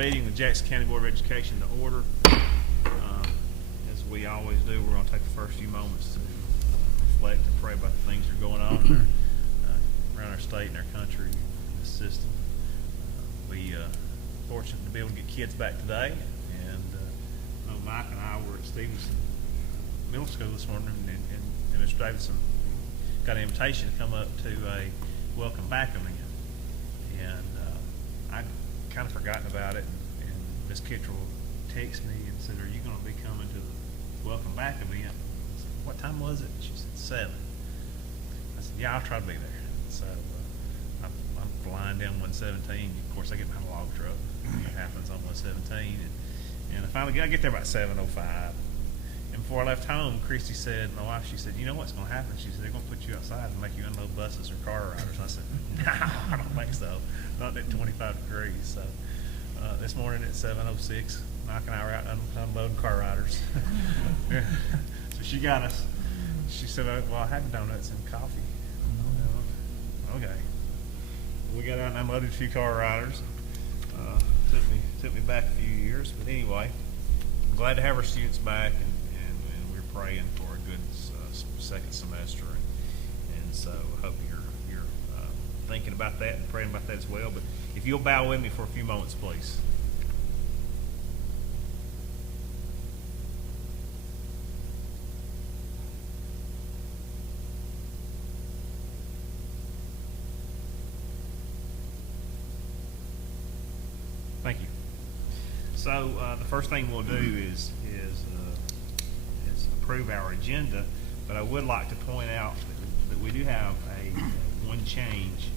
meeting with Jackson County Board of Education to order. As we always do, we're going to take the first few moments to reflect and pray about the things that are going on around our state and our country and the system. We fortunate to be able to get kids back today, and Mike and I were at Stevenson Middle School this morning, and Mr. Davidson got an invitation to come up to a welcome back event, and I'd kind of forgotten about it, and Miss Kittrell texted me and said, "Are you going to be coming to the welcome back event?" I said, "What time was it?" She said, 7. I said, "Yeah, I'll try to be there." So I'm flying down 117. Of course, I get my log truck. It happens on 117, and I finally get there about 7:05. And before I left home, Christy said, my wife, she said, "You know what's going to happen?" She said, "They're going to put you outside and make you unload buses or car riders." And I said, "No, I don't think so. Not at 25 degrees." So this morning at 7:06, Mike and I were out unloading car riders. So she got us. She said, "Well, I had donuts and coffee." Okay. We got out and unloaded a few car riders. Took me back a few years, but anyway, I'm glad to have our students back, and we're praying for a good second semester, and so I hope you're thinking about that and praying about that as well. But if you'll bow with me for a few moments, please. Thank you. So the first thing we'll do is approve our agenda, but I would like to point out that we do have one change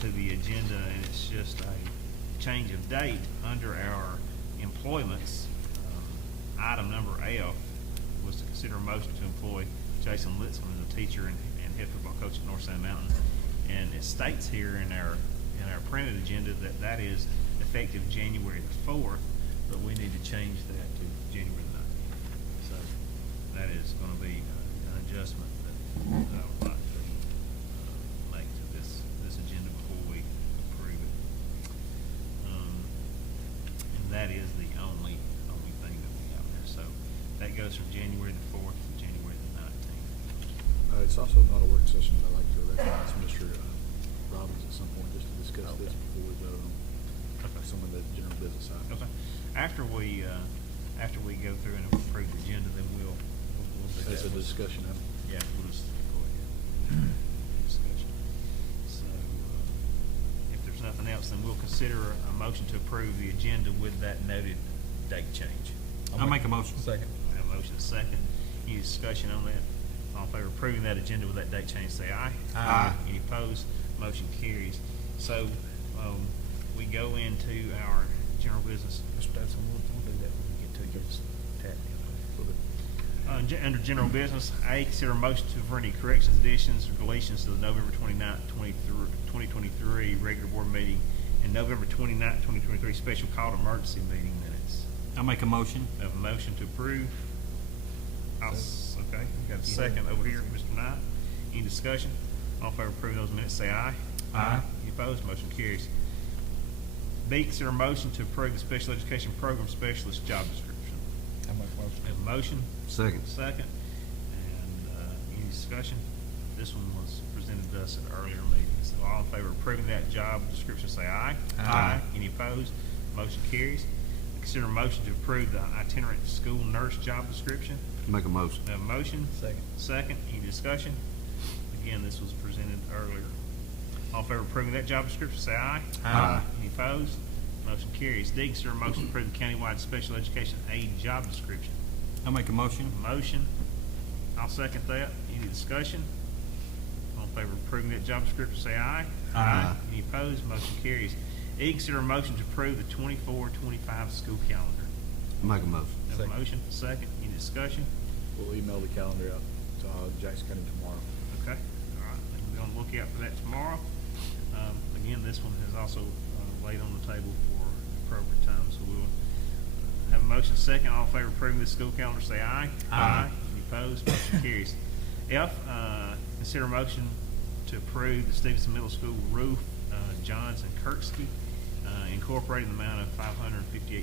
to the agenda, and it's just a change of date under our employments. Item number F was to consider a motion to employ Jason Litzman as a teacher and head football coach at North Sand Mountain, and it states here in our printed agenda that is effective January the 4th, but we need to change that to January the 9th. So that is going to be an adjustment that I would like to make to this agenda before we approve it. And that is the only thing that we have there. So that goes from January the 4th to January the 19th. It's also not a work session. I'd like to recognize Mr. Robbins at some point just to discuss this before we vote on some of the general business items. Okay. After we go through and approve the agenda, then we'll do That's that. a discussion item. Yeah, we'll just go ahead. Discussion. So, if there's nothing else, then we'll consider a motion to approve the agenda with that noted date change. I'll make a motion. Second. I have a motion second. Any discussion on that? All in favor of approving that agenda with that date change, say aye. Aye. Any opposed? Motion carries. So, we go into our general business. Mr. Davidson, we'll do that when we get to yours. Under general business, A, consider a motion for any corrections, additions, or deletions to the November 29th, 2023 regular board meeting and November 29th, 2023 special called emergency meeting minutes. I'll make a motion. I have a motion to approve. Okay, we got a second over here, Mr. Knight. Any discussion? All in favor of approving those minutes, say aye. Aye. Any opposed? Motion carries. B, consider a motion to approve the special education program specialist job description. I make a motion. Have a motion? Second. Second. And any discussion? This one was presented to us at earlier meetings. So all in favor of approving that job description, say aye. Aye. Any opposed? Motion carries. Consider a motion to approve the itinerant school nurse job description. Make a motion. Have a motion? Second. Second. Any discussion? Again, this was presented earlier. All in favor of approving that job description, say aye. Aye. Any opposed? Motion carries. D, consider a motion to approve the countywide special education aid job description. I'll make a motion. Motion. I'll second that. Any discussion? All in favor of approving that job description, say aye. Aye. Any opposed? Motion carries. E, consider a motion to approve the 24-25 school calendar. Make a motion. Have a Second. motion. Second. Any discussion? We'll email the calendar out to Jackson County tomorrow. Okay. All right. We're going to look out for that tomorrow. Again, this one is also laid on the table for appropriate time, so we'll have a motion second. All in favor of approving this school calendar, say aye. Aye. Any opposed? Motion carries. F, consider a motion to approve the Stevenson Middle School roof, Johns and Kirksky, incorporating the amount of $550 $158,000. Do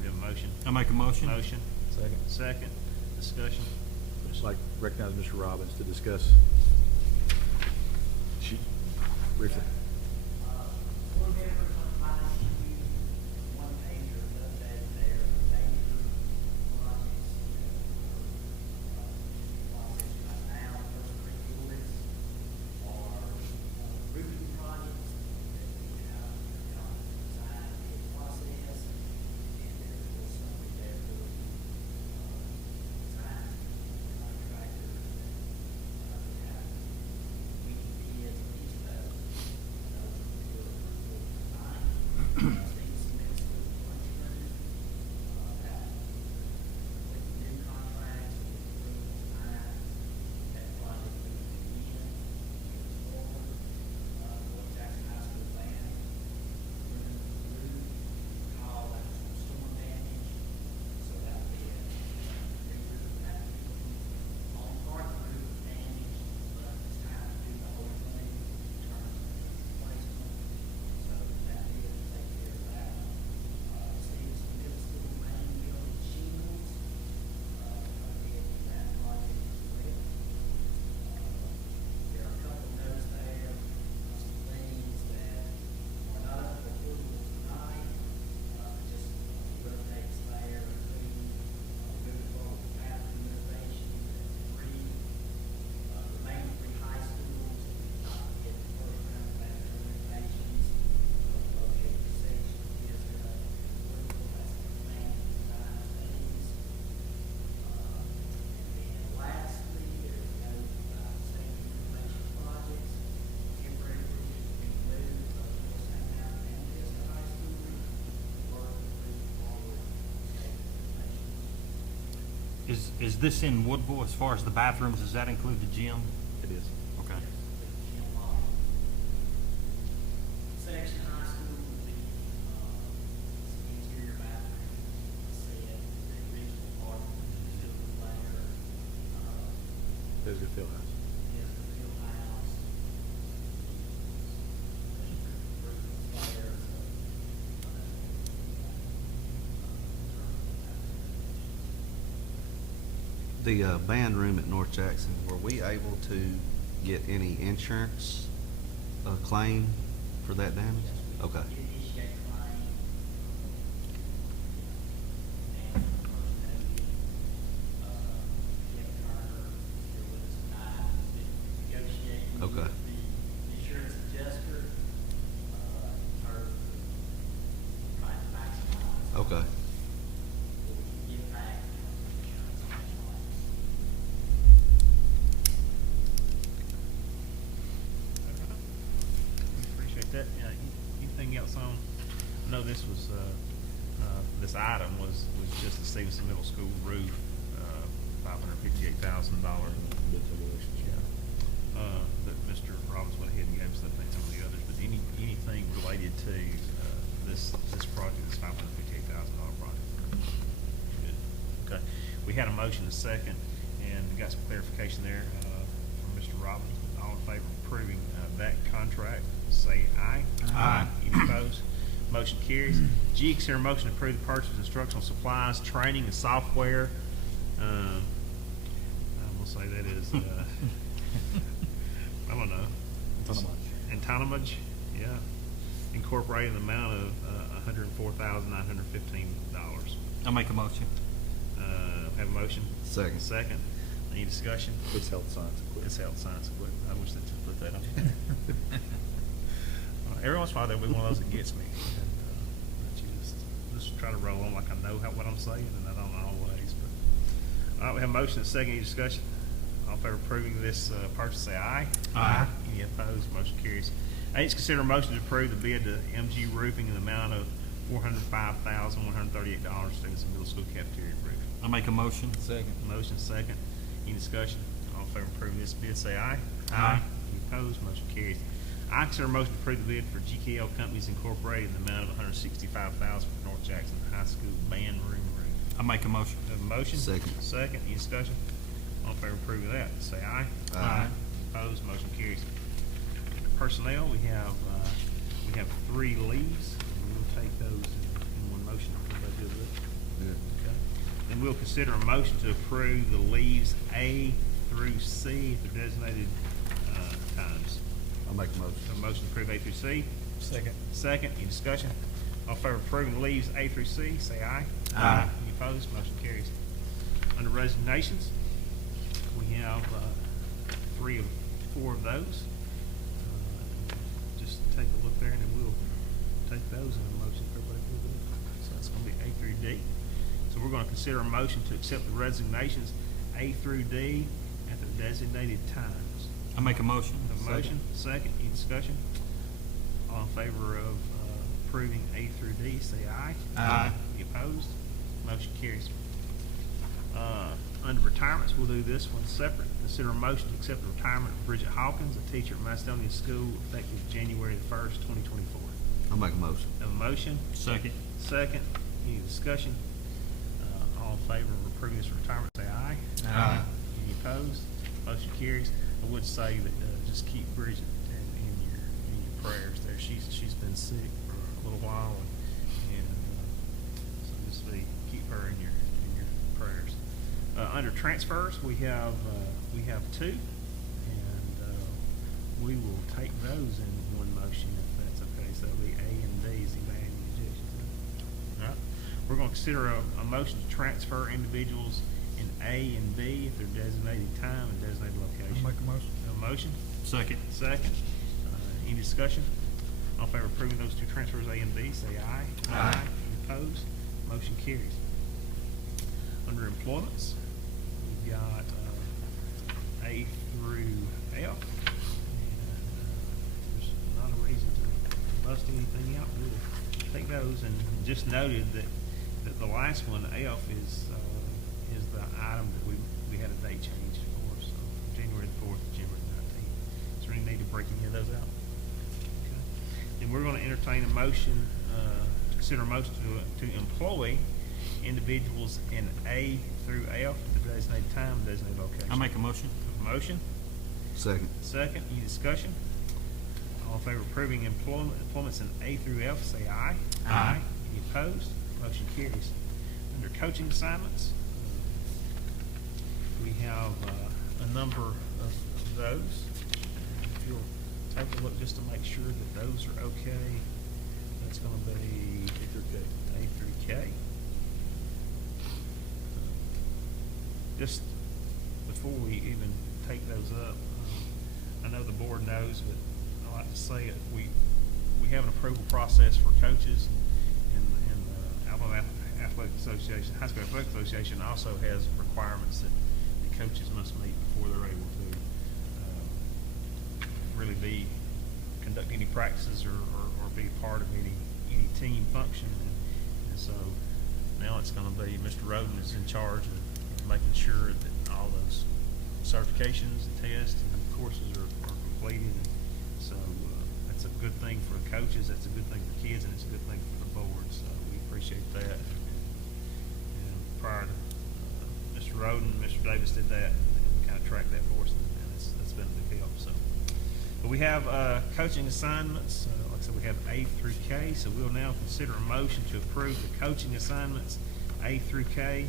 we have a motion? I make a motion. Motion. Second. Second. Discussion. Just like to recognize Mr. Robbins to discuss. Briefly. Board members on finance review, one pager update there, major projects, process right now, those three bullets are roofing projects that we have design and process, and there's a little summary there for design contractor that we have. We did each of those. There are a couple notes there, some things that are not up for approval tonight, just updates there, including moving forward with bathroom renovations at three, remaining three high schools, not yet first round of bathroom renovations, located in section is, approval, that's the planning design phase. And then lastly, there's no safety information projects, temporary roofs being moved, both West Alabama and Vista High School, work moving forward, safety information. Is this in Woodville as far as the bathrooms? Does that include the gym? It is. Okay. Section high school would be, some interior bathrooms, said, the original part, the layer, There's a field house. is the field house. The band room at North Jackson, were we able to get any insurance claim for that damage? Okay. Initiate claim. And Jeff Turner, here with us tonight, been negotiating Okay. with the insurance adjuster, her trying to maximize. Okay. What we can get back from insurance claims. Appreciate that. Anything else on, I know this was, this item was just the Stevenson Middle School roof, $558,000. Bid tabulations. That Mr. Robbins went ahead and gave us that thing, some of the others, but anything related to, this project, this $558,000 project? Good. Okay. We had a motion and a second, and we got some clarification there, from Mr. Robbins. All in favor of approving, that contract, say aye. Aye. Any opposed? Motion carries. G, consider motion to approve the purchase of instructional supplies, training, and software. I'm gonna say that is, I don't know. Antonomage, yeah. Incorporating the amount of, $104,915. I make a motion. Have a motion? Second. Second. Any discussion? It's health science equipment. It's health science equipment. I wish they'd just put that on there. Every once in a while, there'll be one of those that gets me. And, but you just try to roll on like I know what I'm saying, and I don't always. But all right, we have a motion and a second. Any discussion? All in favor of approving this purchase, say aye. Aye. Any opposed? Motion carries. H, consider a motion to approve the bid to MG Roofing in the amount of $405,138 Stevenson Middle School cafeteria roof. I make a motion. Second. Motion second. Any discussion? All in favor of approving this bid, say aye. Aye. Any opposed? Motion carries. I consider a motion to approve the bid for GKL Companies Incorporated in the amount of $165,000 for North Jackson High School band room roof. I make a motion. Have a motion? Second. Second. Any discussion? All in favor of approving that, say aye. Aye. Opposed? Motion carries. Personnel, we have 3 leaves. We'll take those And we'll consider a motion to approve the leaves A through C at their designated times. I'll make a motion. A motion to approve A through C. Second. Second, any discussion? All in favor of approving leaves A through C, say aye. Aye. Any opposed? Motion carries. Under resignations, we have 4 of those. Just take a look there and then we'll take those in a motion. Everybody will do. So that's going to be A through D. So we're going to consider a motion to accept the resignations A through D at the designated times. I make a motion. A motion, second, any discussion? All in favor of approving A through D, say aye. Aye. Any opposed? Motion carries. Under retirements, we'll do this one separate. Consider a motion to accept the retirement of Bridget Hawkins, a teacher at Macedonia School, effective January the 1st, 2024. I'll make a motion. Have a motion? Second. Second, any discussion? All in favor of approving this retirement, say aye. Aye. Any opposed? Motion carries. I would say that just keep Bridget in your prayers there. She's been sick for a little while, and so just keep her in your prayers. Under transfers, we have 2, and we will take those in one motion if that's okay. So that'll be A and D. Is anybody have any objections? All right. We're going to consider a motion to transfer individuals in A and B at their designated time and designated location. I'll make a motion. A motion? Second. Second. Any discussion? All in favor of approving those 2 transfers, A and B, say aye. Aye. Any opposed? Motion carries. Under employments, we've got A through F. And there's not a reason to bust anything out. We'll take those, and just noted that the last one, F, is the item that we had a date change for, so January the 4th to January the 19th. Is there any need to break any of those out? Okay. Then we're going to entertain a motion, to consider a motion to employ individuals in A through F at the designated time, designated location. I make a motion. Motion? Second. Second, any discussion? All in favor of approving employments in A through F, say aye. Aye. Any opposed? Motion carries. Under coaching assignments, we have a number of those. If you'll take a look just to make sure that those are okay, that's going to be A through K. A through K. Just before we even take those up, I know the board knows, but I like to say it, we have an approval process for coaches, and the Alabama Athletic Association, High School Athletic Association also has requirements that the coaches must meet before they're able to really conduct any practices or be a part of any team function. And so now it's going to be Mr. Roden is in charge of making sure that all those certifications and tests and courses are completed. And so that's a good thing for the coaches, that's a good thing for kids, and it's a good thing for the board. So we appreciate that. And prior to Mr. Roden, Mr. Davis did that and kind of tracked that for us, and that's been a big help. So, but we have coaching assignments. Like I said, we have A through K. So we'll now consider a motion to approve the coaching assignments A through K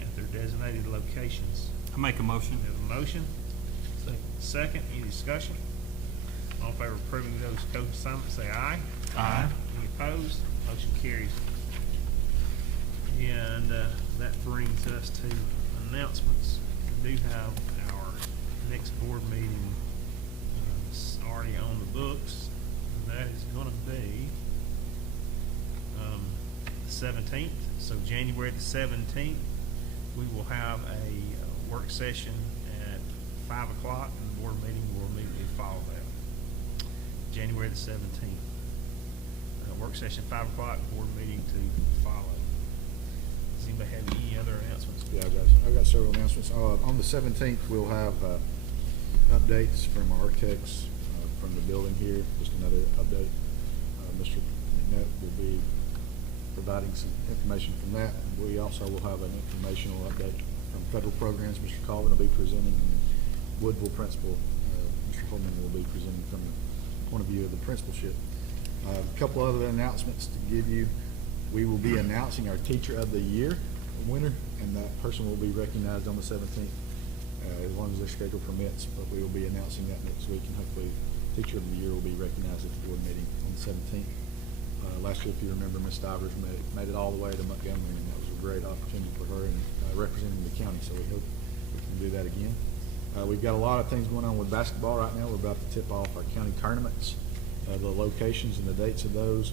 at their designated locations. I make a motion. We have a motion. Second, any discussion? All in favor of approving those coach assignments, say aye. Aye. Any opposed? Motion carries. And that brings us to announcements. We do have our next board meeting already on the books. And that is going to be the 17th. So January the 17th, we will have a work session at 5 o'clock, and the board meeting will immediately follow that. January the 17th. Work session 5 o'clock, board meeting to follow. Does anybody have any other announcements? Yeah, I've got several announcements. On the 17th, we'll have updates from our architects from the building here. Just another update. Mr. McNutt will be providing some information from that. We also will have an informational update from federal programs. Mr. Colvin will be presenting, and Woodville principal, Mr. Holman, will be presenting from the point of view of the principalship. A couple other announcements to give you. We will be announcing our Teacher of the Year winner, and that person will be recognized on the 17th, as long as their schedule permits, but we will be announcing that next week, and hopefully Teacher of the Year will be recognized at the board meeting on the 17th. Last year, if you remember, Ms. Stivers made it all the way to Montgomery, and that was a great opportunity for her in representing the county, so we hope we can do that again. We've got a lot of things going on with basketball right now. We're about to tip off our county tournaments, the locations and the dates of those.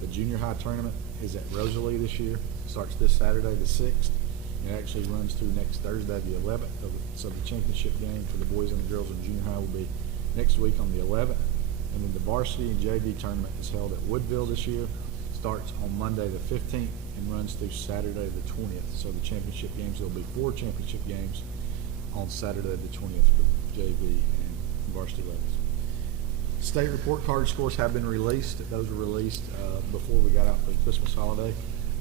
The junior high tournament is at Rosalie this year. Starts this Saturday, the 6th. It actually runs through next Thursday, the 11th. So the championship game for the boys and the girls in junior high will be next week on the 11th. And then the varsity and JV tournament is held at Woodville this year. Starts on Monday the 15th and runs through Saturday the 20th. So the championship games, there'll be 4 championship games on Saturday the 20th for JV and varsity levels. State report card scores have been released. Those were released before we got out for the Christmas holiday.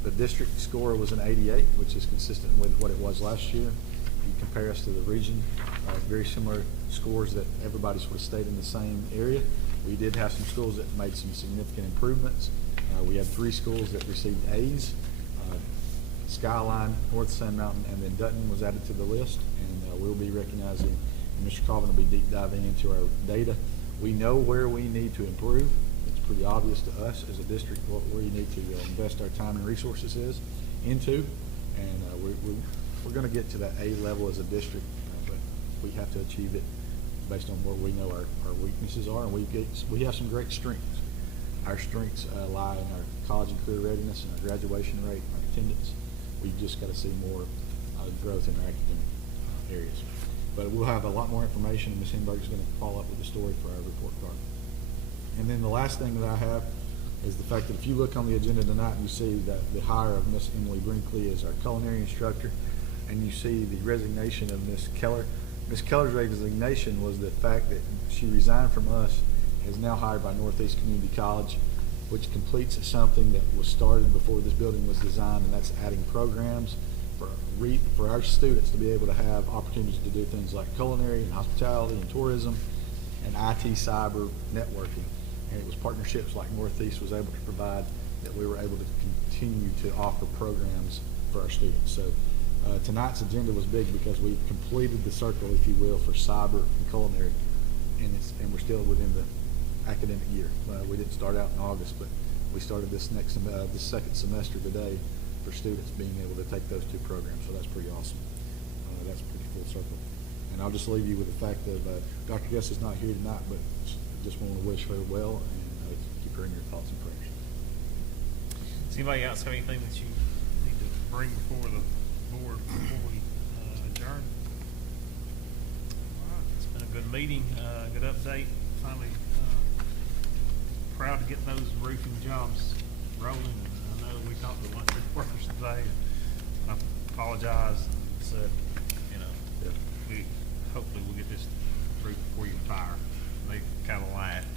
The district score was an 88, which is consistent with what it was last year. If you compare us to the region, very similar scores that everybody sort of stayed in the same area. We did have some schools that made some significant improvements. We had 3 schools that received A's. Skyline, North Sand Mountain, and then Dutton was added to the list, and we'll be recognizing, and Mr. Colvin will be deep diving into our data. We know where we need to improve. It's pretty obvious to us as a district what we need to invest our time and resources into, and we're going to get to that A level as a district, but we have to achieve it based on what we know our weaknesses are, and we have some great strengths. Our strengths lie in our college and career readiness and our graduation rate and our attendance. We've just got to see more growth in our academic areas. But we'll have a lot more information, and Ms. Henberg is going to follow up with the story for our report card. And then the last thing that I have is the fact that if you look on the agenda tonight, you see that the hire of Miss Emily Brinkley as our culinary instructor, and you see the resignation of Miss Keller. Miss Keller's resignation was the fact that she resigned from us, is now hired by Northeast Community College, which completes something that was started before this building was designed, and that's adding programs for our students to be able to have opportunities to do things like culinary and hospitality and tourism and IT cyber networking. And it was partnerships like Northeast was able to provide that we were able to continue to offer programs for our students. So tonight's agenda was big because we completed the circle, if you will, for cyber and culinary, and we're still within the academic year. We didn't start out in August, but we started this second semester today for students being able to take those 2 programs. So that's pretty awesome. That's pretty full circle. And I'll just leave you with the fact that Dr. Guess is not here tonight, but just want to wish her well and keep her in your thoughts and prayers. Does anybody else have anything that you need to bring before the board before we adjourn? All right, it's been a good meeting, good update. Finally, proud to get those roofing jobs rolling. I know we talked to one of the workers today, and I apologize and said, we hopefully we'll get this roof before you retire. They kind of laughed.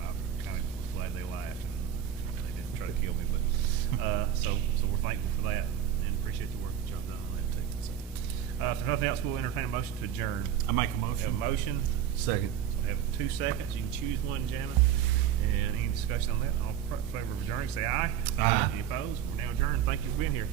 I'm kind of glad they laughed, and they didn't try to kill me, but so we're thankful for that and appreciate the work that y'all done on that too. So, if there's nothing else, we'll entertain a motion to adjourn. I make a motion. Have a motion. Second. So I have 2 seconds. You can choose one, Jana. And any discussion on that? All in favor of adjourning, say aye. Aye. Any opposed? We're now adjourned. Thank you for being here.